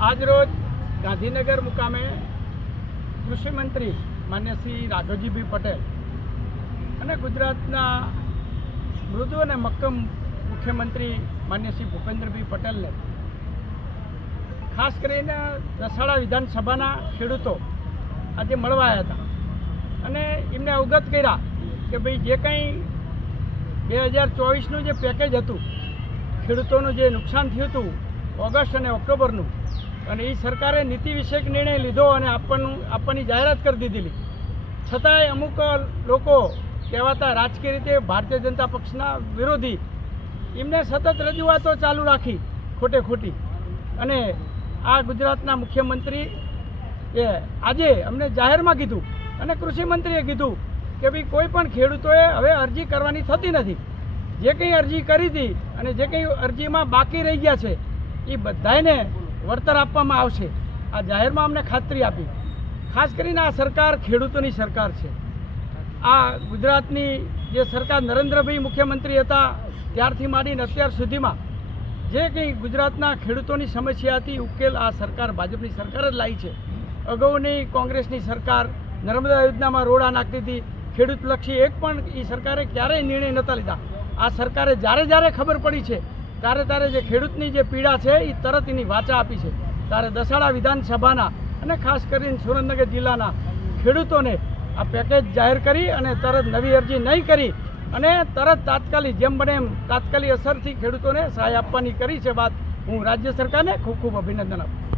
આજ રોજ ગાંધીનગર મુકામે કૃષિ મંત્રી માન્ય શ્રી રાઘવજીભાઈ પટેલ અને ગુજરાતના મૃદુ અને મક્કમ મુખ્યમંત્રી માન્ય શ્રી ભૂપેન્દ્રભાઈ પટેલને ખાસ કરીને દસાડા વિધાનસભાના ખેડૂતો આજે મળવા આવ્યા હતા અને એમને અવગત કર્યા કે ભાઈ જે કંઈ 2024નું જે પેકેજ હતું ખેડૂતોનું જે નુકસાન થયું હતું ઓગસ્ટ અને ઓક્ટોબરનું, અને એ સરકારે નીતિ વિષયક નિર્ણય લીધો અને આપવાની જાહેરાત કરી દીધેલી, છતાંય અમુક લોકો કહેવાતા રાજકીય રીતે ભારતીય જનતા પક્ષના વિરોધી એમને સતત રજૂઆતો ચાલુ રાખી ખોટી, અને આ ગુજરાતના મુખ્યમંત્રી એ આજે અમને જાહેરમાં કીધું અને કૃષિમંત્રીએ કીધું કે ભાઈ કોઈ પણ ખેડૂતોએ હવે અરજી કરવાની થતી નથી. જે કંઈ અરજી કરી હતી અને જે કંઈ અરજીમાં બાકી રહી ગયા છે એ બધાને વળતર આપવામાં આવશે. આ જાહેરમાં અમને ખાતરી આપી. ખાસ કરીને આ સરકાર ખેડૂતોની સરકાર છે. આ ગુજરાતની જે સરકાર નરેન્દ્રભાઈ મુખ્યમંત્રી હતા ત્યારથી માંડીને અત્યાર સુધીમાં જે કંઈ ગુજરાતના ખેડૂતોની સમસ્યા હતી ઉકેલ આ સરકાર ભાજપની સરકાર જ લાવી છે. અગાઉની કોંગ્રેસની સરકાર નર્મદા યોજનામાં રોડા નાખતી હતી, ખેડૂતલક્ષી એક પણ એ સરકારે ક્યારેય નિર્ણય નહોતા લીધા. આ સરકારે જ્યારે ખબર પડી છે ત્યારે જે ખેડૂતની જે પીડા છે એ તરત એની વાચા આપી છે. ત્યારે દસાડા વિધાનસભાના અને ખાસ કરીને સુરેન્દ્રનગર જિલ્લાના ખેડૂતોને આ પેકેજ જાહેર કરી અને તરત નવી અરજી નહીં કરી અને તરત તાત્કાલિક જેમ બને એમ તાત્કાલિક અસરથી ખેડૂતોને સહાય આપવાની કરી છે વાત હું રાજ્ય સરકારને ખૂબ અભિનંદન આપું.